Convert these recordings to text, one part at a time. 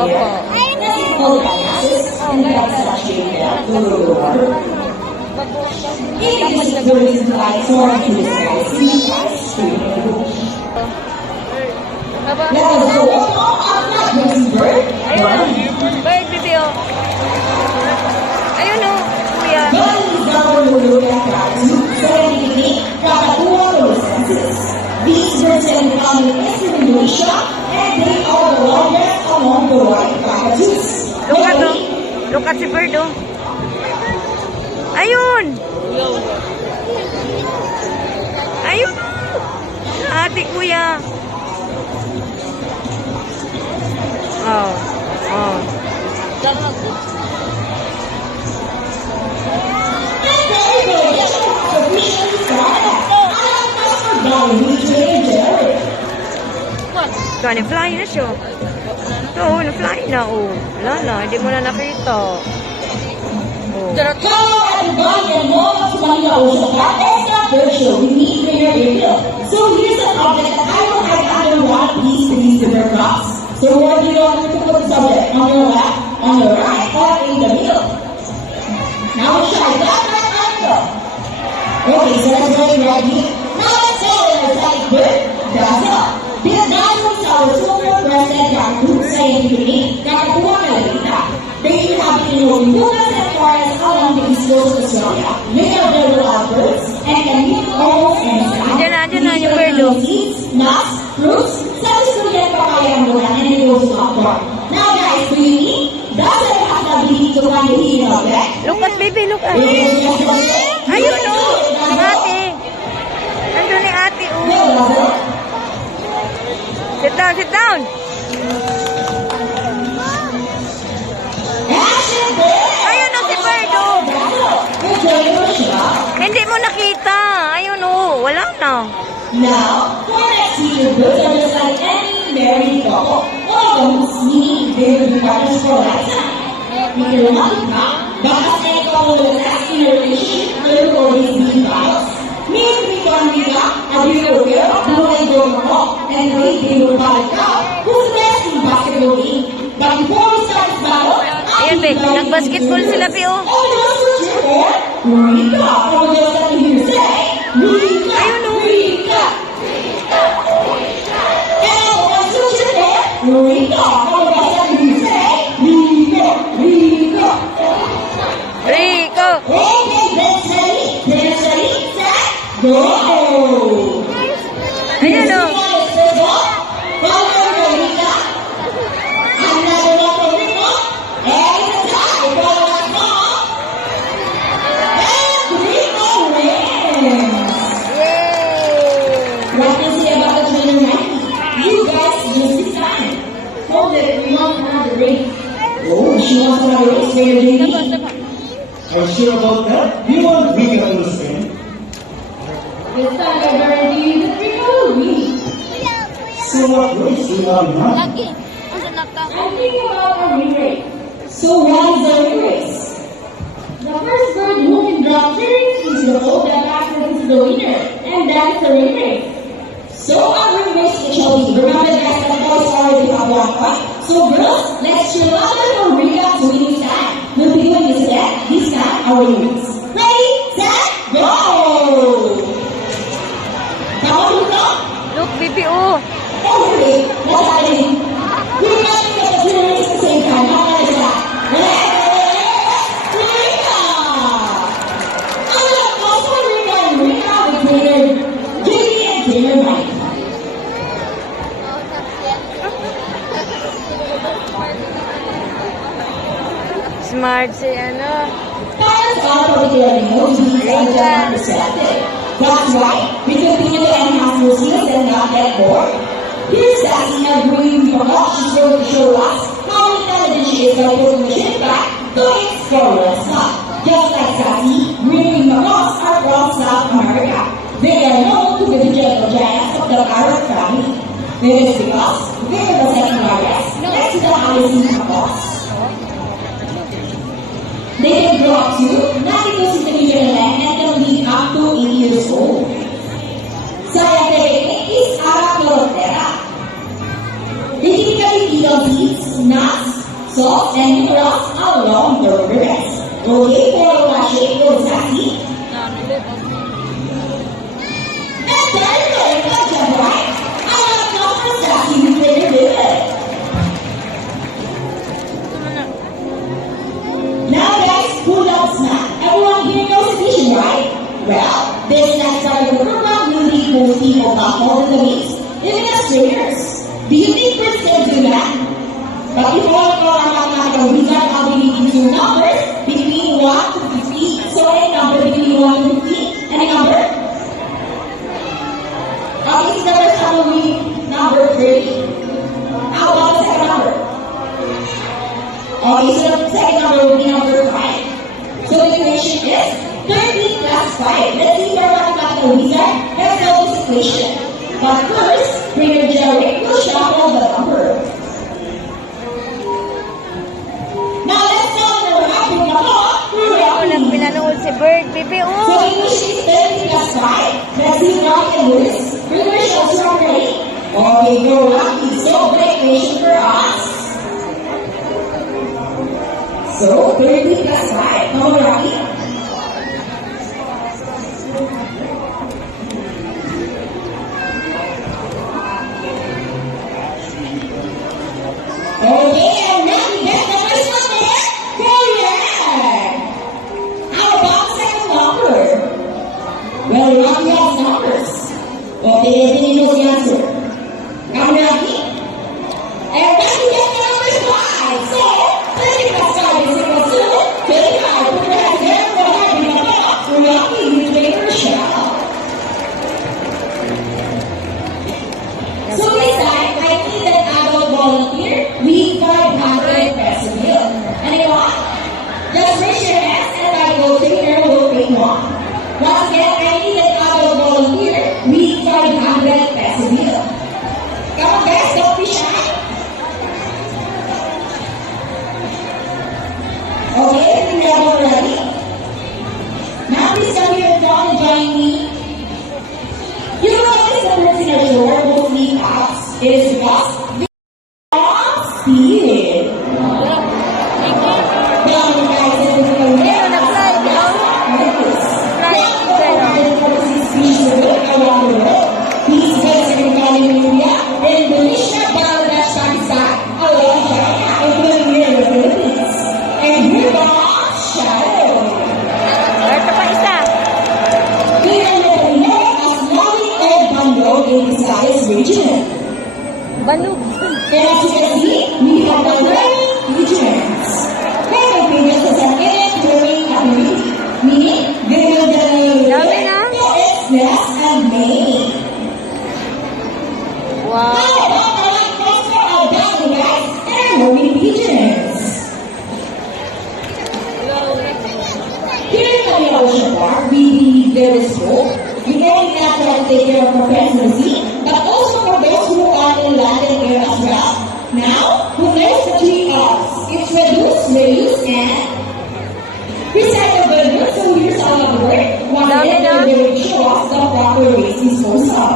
Opo. Bird, bibi, oh. Ayun, oh, kuya. These birds can be found in Eastern Indonesia, and they are the largest among the white cockatoos. Look at si bird, oh. Ayun! Ayun! Ate, kuya. Oh. Oh. Kaya fly na siya. Ito, na-fly na, oh. Wala na, hindi mo na nakita. Oh. Hello everybody and welcome to Manila Ocean Park. It's not virtual, we need bigger area. So here's an object that I will have under one piece to these different crops. So where do you want to put the subject? On your left, on your right, or in the middle? Now let's try that right on the middle. Okay, so let's go ready. Now let's say that it's like bird, that's all. Because that was our super president cockatoo saying to me, Kakatuwa Malita. They inhabit in wilderness and forests along the east coast of Australia. Many of them will have birds and can eat almost anything. Diyan na yung bird, oh. Seeds, nuts, fruits, such as durian, papaya, and banana, and it goes to popcorn. Now guys, do you eat? Does it have the ability to find the hidden object? Look at, baby, look at. Ayun, oh. Ang ate. Nandun ni ate, oh. Sit down, sit down. Ayun, oh, si bird, oh. Hindi mo nakita. Ayun, oh. Wala na. Now, for next year, birds are just like any married couple. All of them meaning they will be partners for a lifetime. We can remind you, but as any couple with a last in a relationship, there will always be bias. Meaning we can be a beautiful girl, who will go wrong, and they will buy a cow, who's the best in basketball game. But before we start this battle, Ayan, be. Nag-basketball sila, be, oh. Rika, all the girls that you hear say, Rika, Ayun, oh. Rika. And all the girls that you hear, Rika, all the girls that you hear say, Rika, Rika. Rico. Okay, let's ready, set, go. Ayun, oh. Oh, she wants another race, baby. Are you sure about that? You want we can understand. This time I guarantee you that we will win. So what race do you want now? I'm thinking about a re-race. So what is a re-race? The first bird who can drop cherries into the hole that passes is the winner. And that's a re-race. So a re-race it shall be. Remember guys that boys already have 1 point. So girls, let's cheer louder for Rika to win this time. We'll be doing this again. This time our re-race. Ready, set, go! Come on, Rika. Look, baby, oh. Oh, really? What's happening? We're not going to get the race at the same time. How about that? Rika! I'm going to also Rika and Rika with trainer Jamie and trainer Mike. Smart si ano. Parents are particularly known to be and receptive. That's right. We continue to enhance your skills and not get bored. Here's Sassy agreeing from what she's going to show us how intelligent she is by putting the ship back to its forward slot. Just like Sassy, bringing macaws are from South America. They are known to be the gentle giants of the parrot family. This is because they are the second largest next to the Alice macaws. They can grow up to 92 centimeters in length and can be up to 8 years old. Scientific name is Arachlorotera. They typically feed on seeds, nuts, soft, and numerous along the rivers. Okay, for watching your Sassy. And there you go, that's just right. I have not for Sassy with Trainer David. Now guys, who loves snack? Everyone here knows the edition, right? Well, this next part of the program will lead most people back home in the weeks, even as trainers. Do you think birds can do that? But before we go on mathematical wizard, I'll be leading two numbers between 1 to 50. So any number between 1 to 50. Any number? This number is probably number 30. How about the second number? Okay, so the second number will be number 5. So the equation is 30 plus 5. Let's see if our mathematical wizard has solved this equation. But first, Trainer Jerry will shuffle the number. Now let's count the rapid macaw through Walang Rocky. pinanood si Bird. Bibi, So oh! the equation is 30 plus 5. Let's see Rocky and Lewis. Trainer shows you ready. Okay, go Rocky. So the equation for us. So 30 plus 5. Come on, Rocky. Okay, and Rocky gets the first one there. Correct. How about the second number? Well, Rocky has numbers. Okay, then he knows the answer. Come, Rocky. And Rocky gets the number 5. So 30 plus 5 is equal to 25. Put your hands there for having a cup. Rocky, you play for a shot. So this time, I need an adult volunteer with 500 peso bill. Anyone? Just raise your hands and I will trainer will pick one. Once again, I need an adult volunteer with 500 peso bill. Come on guys, don't be shy. Okay, we are all ready. Now please come here and down and join me. You notice the birds in our shore mostly cats. It is because they are speed. Down guys, and we will never nag-fly, di ba? Fly, species around the world. These birds are in California, Indonesia, Bangladesh, Pakistan, along China, including here in the Philippines. And here comes Shadow. Ito pa isa. We are locally known as Molly or Bandog in Visayas region. Balog. And as you can see, we have the learning regions. Learning regions is an innate learning ability, meaning they will Dami na. know its nest and mate. Wow. How about the one comes for our dog, guys, and learning regions? Here in the Ocean Park, we believe there is hope. We only have to take care of our friends in the sea, but also for those who are in land and air as well. Now, who knows the 3 R's? It's reduce, reuse, and recycle the goods. So here's all of the word. Once again, they will show us the proper ways to dispose of.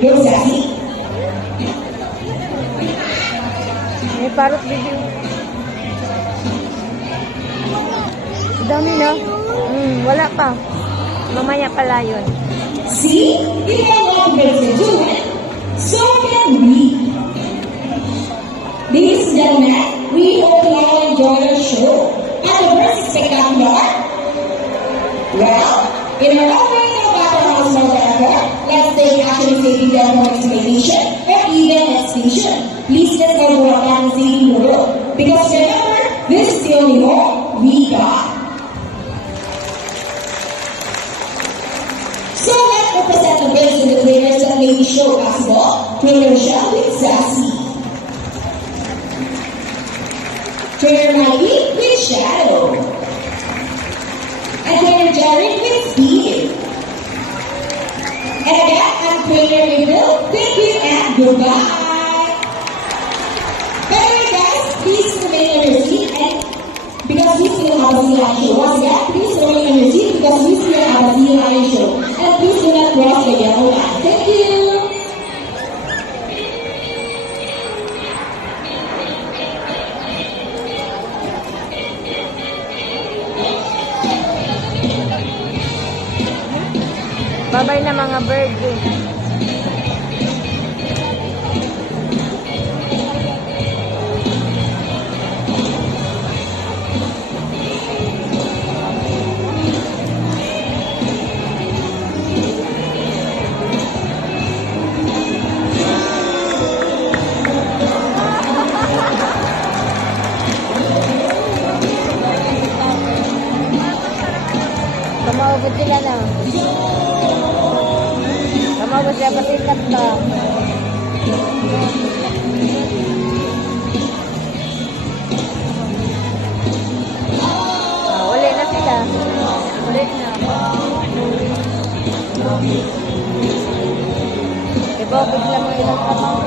Go, Sassy. May parot video. Dami na. Wala pa. Mamaya pala yun. See, if I want to do it, so can we. Ladies and gentlemen, we hope you all enjoy our show. And the first spectacular, well, in our own way, no matter how small the effort, let's take action saving them from exploitation or even extinction. Please let's go to our and saving the world. Because remember, this is the only hope we got. So let's represent the birds and the trainers that make the show possible. Trainer Michelle with Sassy. Trainer Mikey with Shadow. And Trainer Jerry with Speed. And again, I'm Trainer April. Thank you and goodbye. By the way guys, please remain on your seat and because we still have a sea lion show. Once again, please remain on your seat because we still have a sea lion show. And please do not cross the yellow line. Thank you. Babay na mga bird eh. Tumawagod sila na. Tumawagod sila pati tatlo. Uli na sila. Uli na. Ibabig lang mo ilang kamang.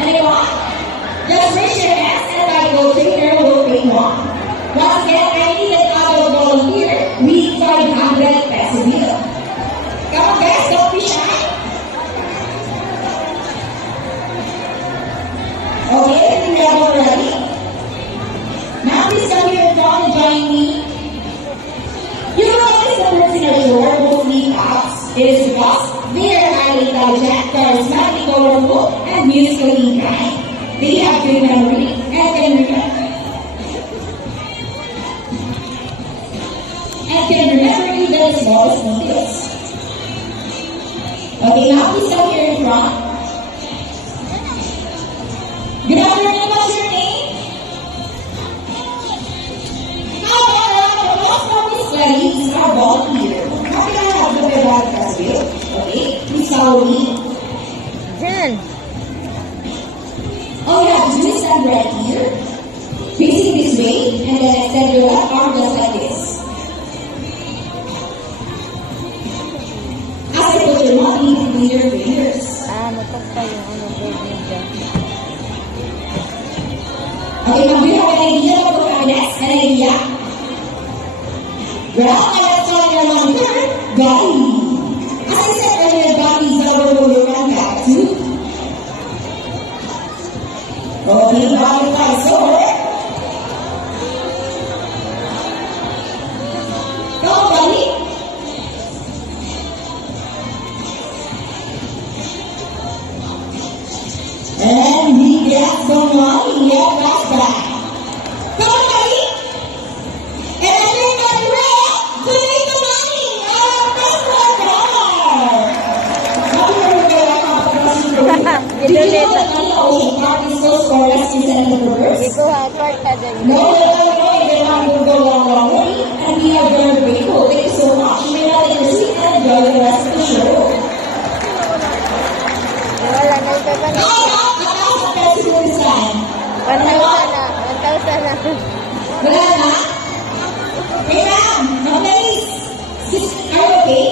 Anyone? Just raise your hands and I will take care of what they want. Once again, I need another volunteer. We 500 peso deal. Come on guys, don't be shy. Okay, I think we are all ready. Now please come here in front and join me. You notice the birds in our shore mostly cats. It is because they are highly intelligent, charismatic, colorful, and musically inclined. They have good memory and can remember even the smallest details. Okay, now please come here in front. Good afternoon, what's your name? How about the most of these studies are volunteer? How can I have the bed as well? Okay, please follow me. Jen. All you have to do is stand right here, facing this way, and then extend your left arm just like this. As I put your money between your fingers. Matok pa yung ano bird ninja. Okay, now do you have an idea what we're having next? An idea? Well, let's call your monitor, Gandhi. As I said earlier, Gandhi is our roller run back too. Okay, Gandhi comes over. Come on, Gandhi. And he gets the money, yeah, that's back. Come on, buddy. And I think I'm ready to make the money. That's my car. How do you know I have the question for you? Did you know that Manila Ocean Park is so scoreless instead of the reverse? Ikaw ha, kwarta dyan. No, you may not go long way. And we are very grateful. Thank you so much. You may not take the seat and enjoy the rest of the show. Wala na ito pa na. This time. 1,000 na. 1,000 na. Wala na? Hey ma'am, please. Are you okay?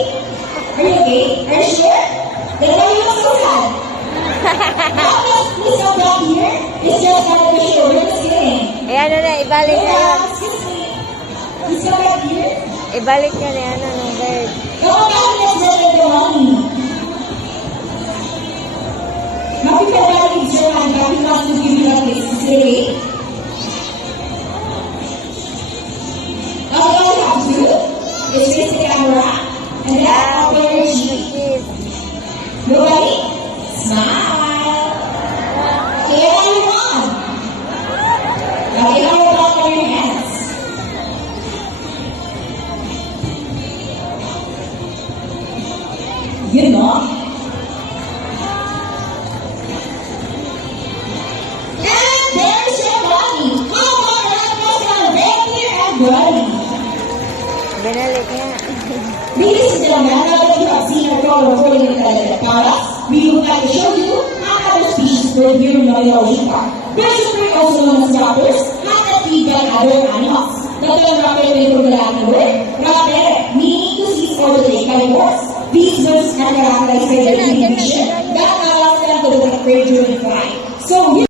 Are you okay? Are you sure? Then why you look so sad? Please come back here. It's just not a show. We're just kidding. Ano na, ibalik na yun. Excuse me. Please come back here. Ibalik na ni ano ng bird. Come on back, let's get the money. Now before I leave your hand, we want to give you a place to stay. All you have to do is face the camera and then open your cheek. Nobody? Smile. Okay, everyone. Okay, now we're back on your hands. You know? Binalik nga. Ladies and gentlemen, now that you have seen our program recording in the palace, we would like to show you another species bird here in Manila Ocean Park. Birds of prey, also known as rappers, have that feed by other animals. The term rapper may from the Latin word, rapere, meaning to seize or to take by force. These birds are characterized by their vision that allows them to detect prey during flight. So